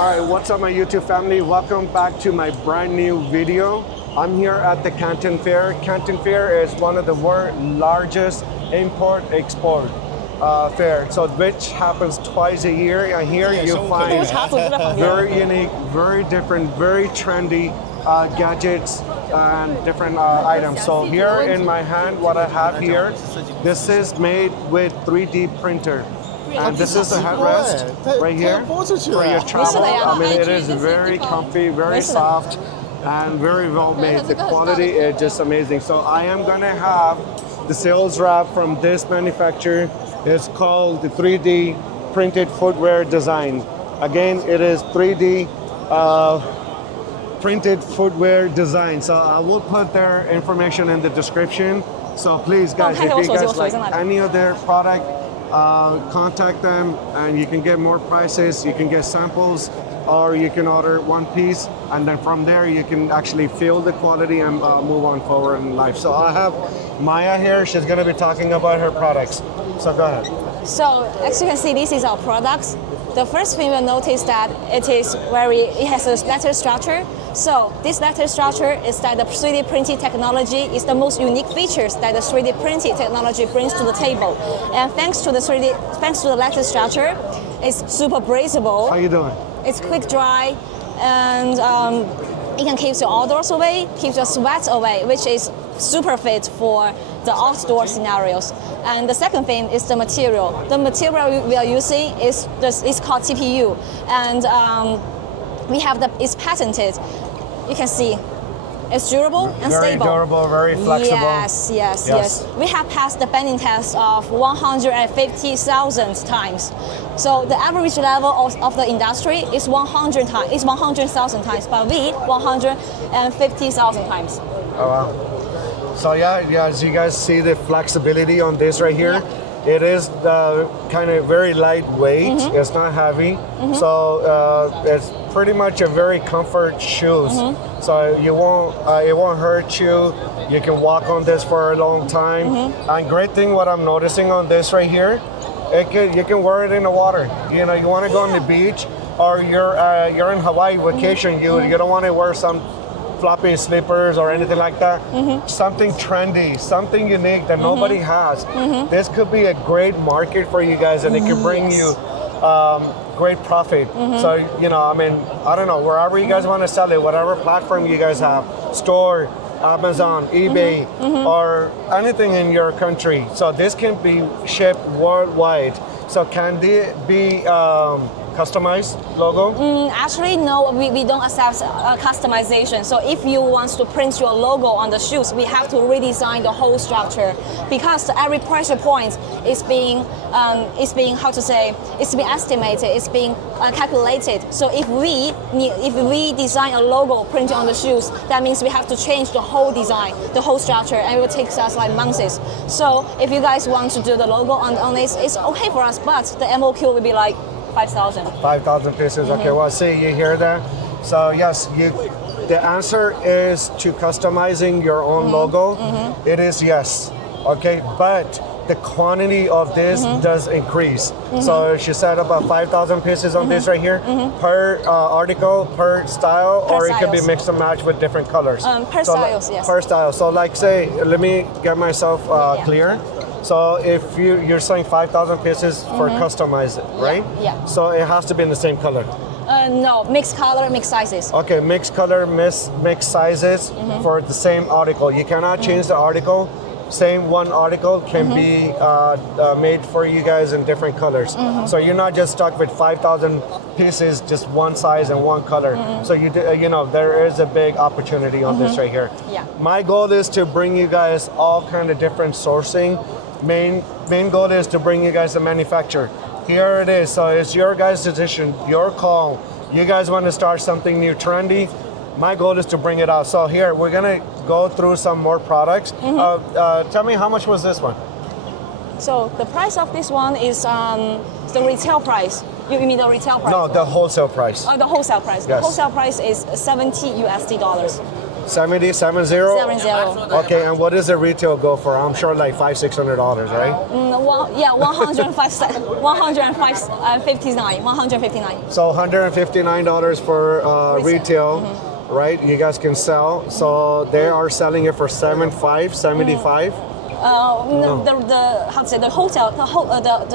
All right, what's up my YouTube family? Welcome back to my brand new video. I'm here at the Canton Fair. Canton Fair is one of the world's largest import-export fair, so which happens twice a year. And here you find very unique, very different, very trendy gadgets and different items. So here in my hand, what I have here, this is made with 3D printer. And this is the headrest right here for your travel. I mean, it is very comfy, very soft, and very well made. The quality is just amazing. So I am gonna have the sales wrap from this manufacturer. It's called the 3D printed footwear design. Again, it is 3D printed footwear design. So I will put their information in the description. So please guys, if you guys like any of their product, contact them and you can get more prices, you can get samples, or you can order one piece, and then from there you can actually feel the quality and move on forward in life. So I have Maya here. She's going to be talking about her products. So go ahead. So as you can see, this is our products. The first thing you'll notice that it has a lattice structure. So this lattice structure is that the 3D printing technology is the most unique features that the 3D printing technology brings to the table. And thanks to the lattice structure, it's super breathable. How you doing? It's quick dry, and it can keep your outdoors away, keep your sweat away, which is super fit for the outdoor scenarios. And the second thing is the material. The material we are using is called TPU, and it's patented. You can see it's durable and stable. Very durable, very flexible. Yes. We have passed the bending test of 150,000 times. So the average level of the industry is 100,000 times, but we 150,000 times. Oh wow. So yeah, as you guys see the flexibility on this right here. Yeah. It is kind of very lightweight. Mm-hmm. It's not heavy. Mm-hmm. So it's pretty much a very comfort shoes. Mm-hmm. So it won't hurt you. You can walk on this for a long time. Mm-hmm. And great thing what I'm noticing on this right here, you can wear it in the water. You know, you want to go on the beach, or you're in Hawaii vacation. Mm-hmm. You don't want to wear some floppy slippers or anything like that. Mm-hmm. Something trendy, something unique that nobody has. Mm-hmm. This could be a great market for you guys, and it could bring you great profit. Mm-hmm. So, you know, I mean, I don't know, wherever you guys want to sell it, whatever platform you guys have, store, Amazon, eBay, or anything in your country. So this can be shipped worldwide. So can they be customized logo? Actually, no, we don't accept customization. So if you want to print your logo on the shoes, we have to redesign the whole structure, because every pressure point is being estimated, it's being calculated. So if we design a logo printed on the shoes, that means we have to change the whole design, the whole structure, and it will take us like months. So if you guys want to do the logo on this, it's okay for us, but the MOQ will be like 5,000. 5,000 pieces. Mm-hmm. Okay, well, see, you hear that? So yes, the answer is to customizing your own logo. Mm-hmm. It is yes. Okay, but the quantity of this does increase. Mm-hmm. So she said about 5,000 pieces on this right here per article, per style, or it could be mixed and matched with different colors. Per styles, yes. Per style. So like say, let me get myself clear. So if you're saying 5,000 pieces for customized, right? Yeah. So it has to be in the same color. No, mixed color, mixed sizes. Okay, mixed color, mixed sizes for the same article. You cannot change the article. Same one article can be made for you guys in different colors. So you're not just stuck with 5,000 pieces, just one size and one color. So you know, there is a big opportunity on this right here. Yeah. My goal is to bring you guys all kind of different sourcing. Main goal is to bring you guys the manufacturer. Here it is. So it's your guys' decision, your call. You guys want to start something new, trendy. My goal is to bring it out. So here, we're gonna go through some more products. Tell me, how much was this one? So the price of this one is the retail price. You mean the retail price? No, the wholesale price. The wholesale price. Yes. The wholesale price is $70 US. 70. 70. Okay, and what does the retail go for? I'm sure like $500-$600, right? 159. So $159 for retail, right? You guys can sell. So they are selling it for $75.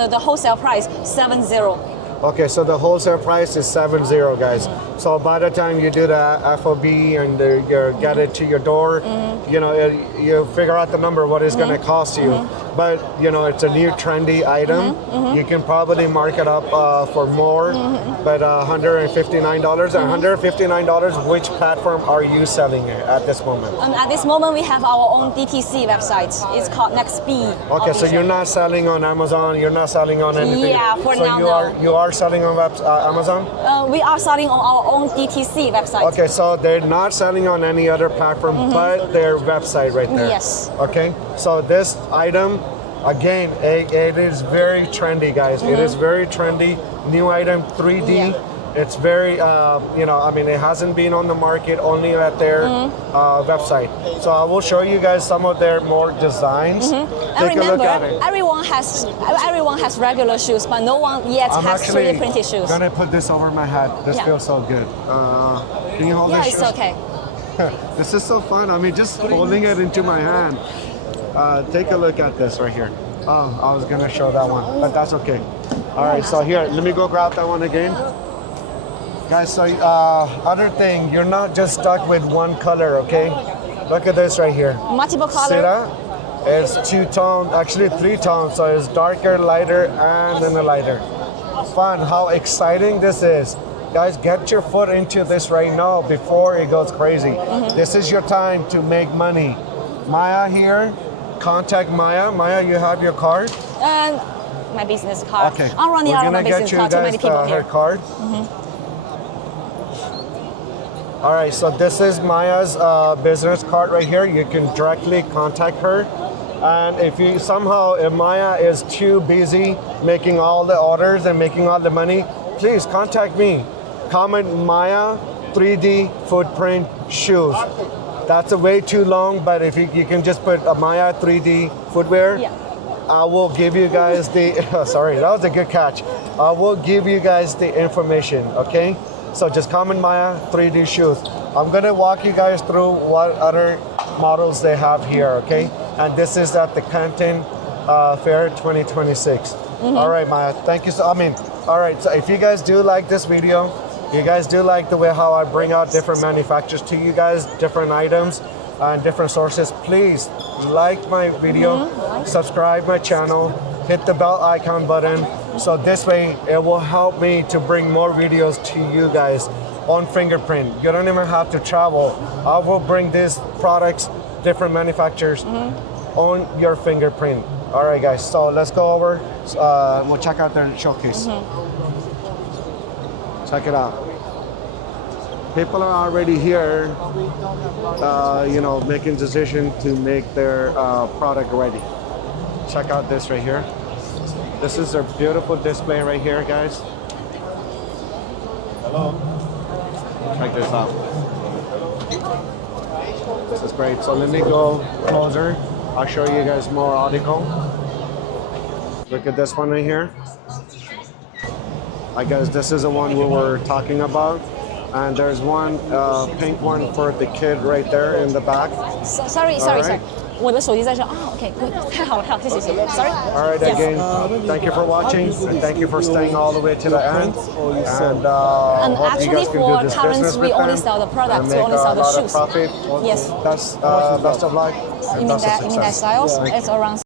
The wholesale price 70. Okay, so the wholesale price is 70, guys. So by the time you do the FOB and you get it to your door, you know, you figure out the number, what it's going to cost you. But, you know, it's a new trendy item. You can probably mark it up for more, but $159. $159, which platform are you selling it at this moment? At this moment, we have our own DTC website. It's called Nexbie. Okay, so you're not selling on Amazon, you're not selling on anything? Yeah, for now, you are selling on Amazon? We are selling on our own DTC website. Okay, so they're not selling on any other platform but their website right there. Yes. Okay, so this item, again, it is very trendy, guys. It is very trendy. New item, 3D. Yeah. It's very, you know, I mean, it hasn't been on the market, only at their website. So I will show you guys some of their more designs. And Take a look at remember, it. everyone has regular shoes, but no one yet has 3D printed shoes. I'm gonna put this over my head. This feels so good. Can you hold this? Yeah, it's okay. This is so fun. I mean, just holding it into my hand. Take a look at this right here. Oh, I was gonna show that one, but that's okay. All right, so here, let me go grab that one again. Guys, so other thing, you're not just stuck with one color, okay? Look at this right here. Multiple See color. that? It's 2-tone, actually 3-tone, so it's darker, lighter, and then a lighter. Fun, how exciting this is. Guys, get your foot into this right now before it goes crazy. This is your time to make money. Maya here, contact Maya. Maya, you have your card? And my business card. Okay. I'm running out of my We're gonna business get you card. Too many guys people her here. card. All right, so this is Maya's business card right here. You can directly contact her. And if Maya is too busy making all the orders and making all the money, please contact me. Comment Maya 3D footprint shoes. That's a way too long, but if you can just put a Maya 3D footwear, I will give you guys the, sorry, that was a good catch. I will give you guys the information, okay? So just comment Maya 3D shoes. I'm gonna walk you guys through what other models they have here, okay? And this is at the Canton Fair 2026. All right, Maya, thank you. All right, so if you guys do like this video, you guys do like the way how I bring out different manufacturers to you guys, different items and different sources, please like my video, subscribe my channel, hit the bell icon button. So this way it will help me to bring more videos to you guys on fingerprint. You don't even have to travel. I will bring these products, different manufacturers on your fingerprint. All right, guys, so let's go over. We'll check out their showcase. Check it out. People are already here, you know, making decision to make their product ready. Check out this right here. This is their beautiful display right here, guys. Hello. Check this out. This is great. So let me go closer. I'll show you guys more article. Look at this one right here. I guess this is the one we were talking about. And there's one pink one for the kid right there in the back. Sorry. 我的手机在这啊 ，OK， good， 太好了，谢谢。Sorry. All right, again, thank you for watching, and thank you for staying all the way to the end. And hope you guys can do this business with we only them sell the products, and we make only sell a the lot of shoes. profit. Yes. That's best of luck. You mean that styles? It's around